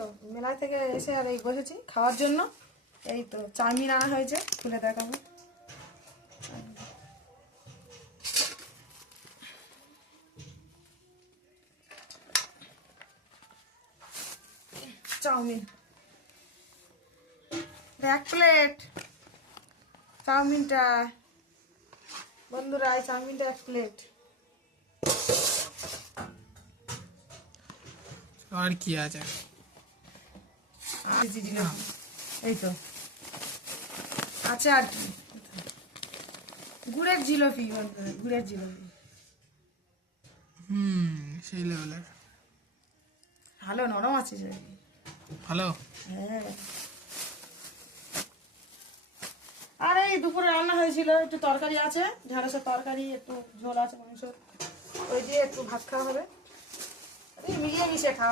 তো মেলা থেকে এসে আর এই বসেছি খাওয়ার জন্য। এই তো চাউমিন আনা হয়েছে, খুলে দেখাবো। চাউমিন 1 প্লেট চাউমিনটা বন্ধুরা, এই চাউমিনটা 1 প্লেট। আর কি আছে? এই তো আছে আর কি, গুড়ের জিলাপি বন্ধুরা, গুড়ের জিলাপি। সেই লেভেলের ভালো নরম আছে জিলাপি। ভালো। হ্যাঁ, আর এই দুপুরে রান্না হয়েছিল, একটু তরকারি আছে, ঢেঁড়সের তরকারি, একটু ঝোল আছে মাংস, ওই দিয়ে একটু ভাত খাওয়া হবে। মিলিয়ে মিশিয়ে খাওয়া।